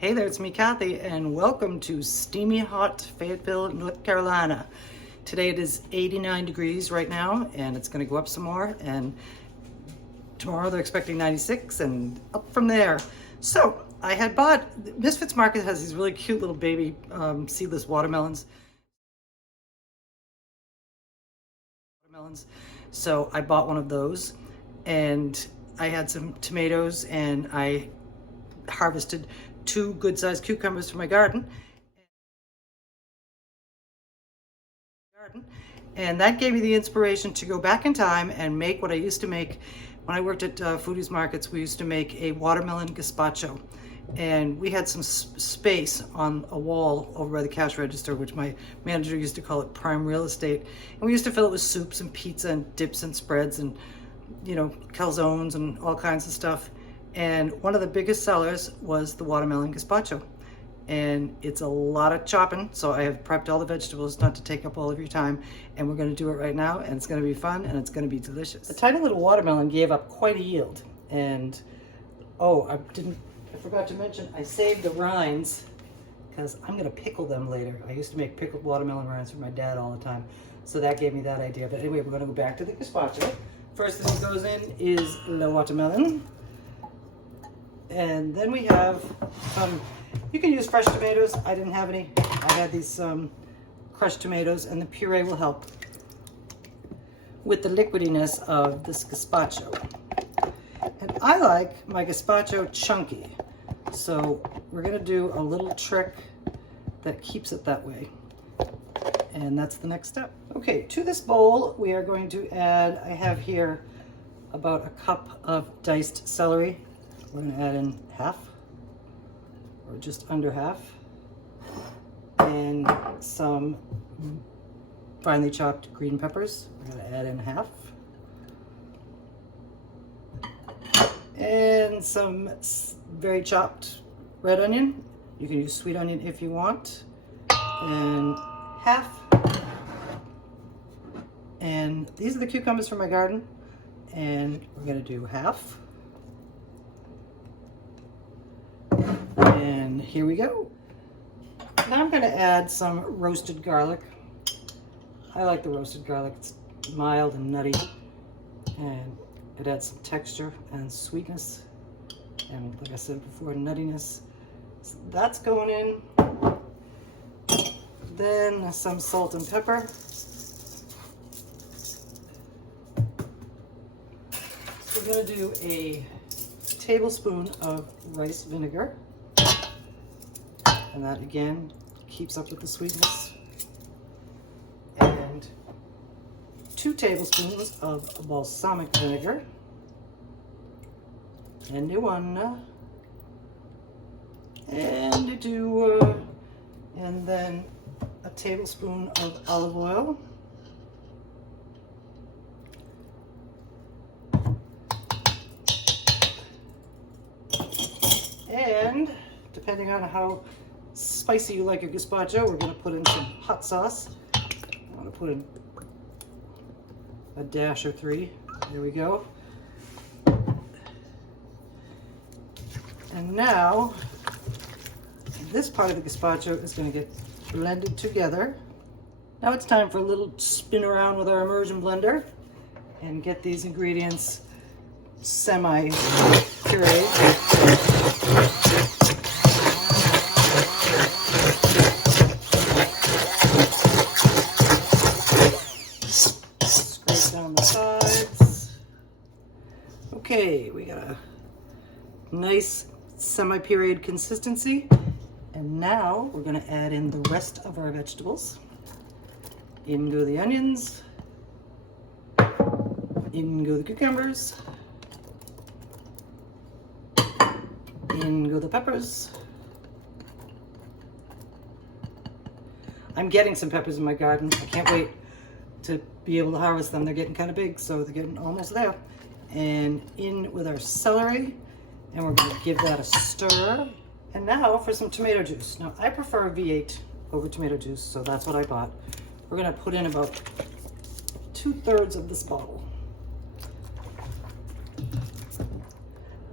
Hey there, it's me, Kathy, and welcome to steamy hot Fayetteville, North Carolina. Today it is 89 degrees right now, and it's going to go up some more, and tomorrow they're expecting 96 and up from there. So I had bought, Misfits Market has these really cute little baby seedless watermelons. So I bought one of those, and I had some tomatoes, and I harvested 2 good-sized cucumbers from my garden. And that gave me the inspiration to go back in time and make what I used to make when I worked at Foodies Markets. We used to make a watermelon gazpacho. And we had some space on a wall over by the cash register, which my manager used to call it prime real estate. And we used to fill it with soups and pizza and dips and spreads and, you know, calzones and all kinds of stuff. And one of the biggest sellers was the watermelon gazpacho. And it's a lot of chopping, so I have prepped all the vegetables not to take up all of your time, and we're going to do it right now, and it's going to be fun, and it's going to be delicious. The tiny little watermelon gave up quite a yield, and I forgot to mention, I saved the rinds because I'm going to pickle them later. I used to make pickled watermelon rinds for my dad all the time, so that gave me that idea. But anyway, we're going to go back to the gazpacho. First thing that goes in is the watermelon, and then we have some. You can use fresh tomatoes. I didn't have any. I had these crushed tomatoes, and the puree will help with the liquidiness of this gazpacho. And I like my gazpacho chunky, so we're going to do a little trick that keeps it that way. And that's the next step. Okay, to this bowl, we are going to add, I have here about a cup of diced celery. We're going to add in half, or just under half, and some finely chopped green peppers. We're going to add in half, and some very chopped red onion. You can use sweet onion if you want, and half. And these are the cucumbers from my garden, and we're going to do half. And here we go. Now I'm going to add some roasted garlic. I like the roasted garlic. It's mild and nutty, and it adds some texture and sweetness, and like I said before, nuttiness. So that's going in. Then some salt and pepper. So we're going to do a tablespoon of rice vinegar. And that again keeps up with the sweetness. And 2 tablespoons of balsamic vinegar. And one. And and then a tablespoon of olive oil. And depending on how spicy you like your gazpacho, we're going to put in some hot sauce. I'm going to put in a dash or 3. There we go. And now this part of the gazpacho is going to get blended together. Now it's time for a little spin around with our immersion blender and get these ingredients semi-pureed. Okay, we got a nice semi-pureed consistency, and now we're going to add in the rest of our vegetables. In go the onions, in go the cucumbers, in go the peppers. I'm getting some peppers in my garden. I can't wait to be able to harvest them. They're getting kind of big, so they're getting almost there. And in with our celery, and we're going to give that a stir. And now for some tomato juice. Now I prefer V8 over tomato juice, so that's what I bought. We're going to put in about 2/3 of this bottle.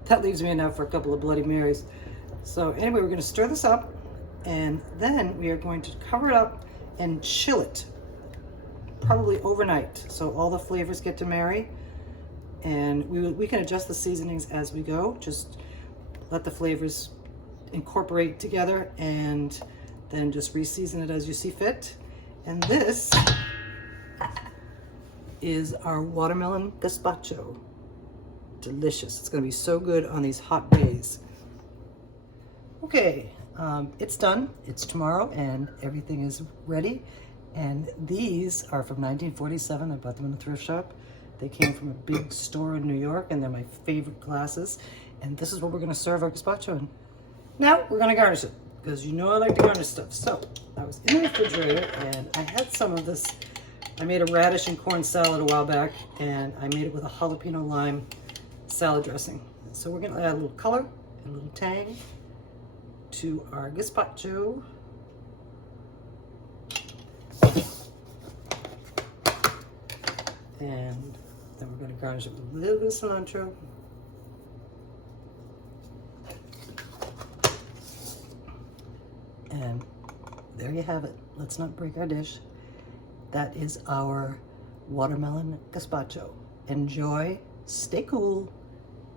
That leaves me enough for a couple of Bloody Marys. So anyway, we're going to stir this up, and then we are going to cover it up and chill it, probably overnight, so all the flavors get to marry. And we can adjust the seasonings as we go. Just let the flavors incorporate together, and then just re-season it as you see fit. And this is our watermelon gazpacho. Delicious. It's going to be so good on these hot days. Okay, it's done. It's tomorrow, and everything is ready. And these are from 1947. I bought them in the thrift shop. They came from a big store in New York, and they're my favorite glasses. And this is what we're going to serve our gazpacho in. Now we're going to garnish it, because you know I like to garnish stuff. So I was in the refrigerator, and I had some of this. I made a radish and corn salad a while back, and I made it with a jalapeno lime salad dressing. So we're going to add a little color and a little tang to our gazpacho. And then we're going to garnish it with a little bit of cilantro. And there you have it. Let's not break our dish. That is our watermelon gazpacho. Enjoy, stay cool,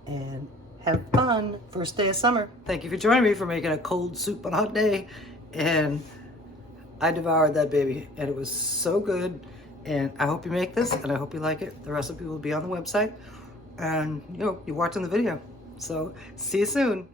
and have fun. First day of summer. Thank you for joining me for making a cold soup on a hot day. And I devoured that baby, and it was so good. And I hope you make this, and I hope you like it. The recipe will be on the website, and you're watching the video. So see you soon.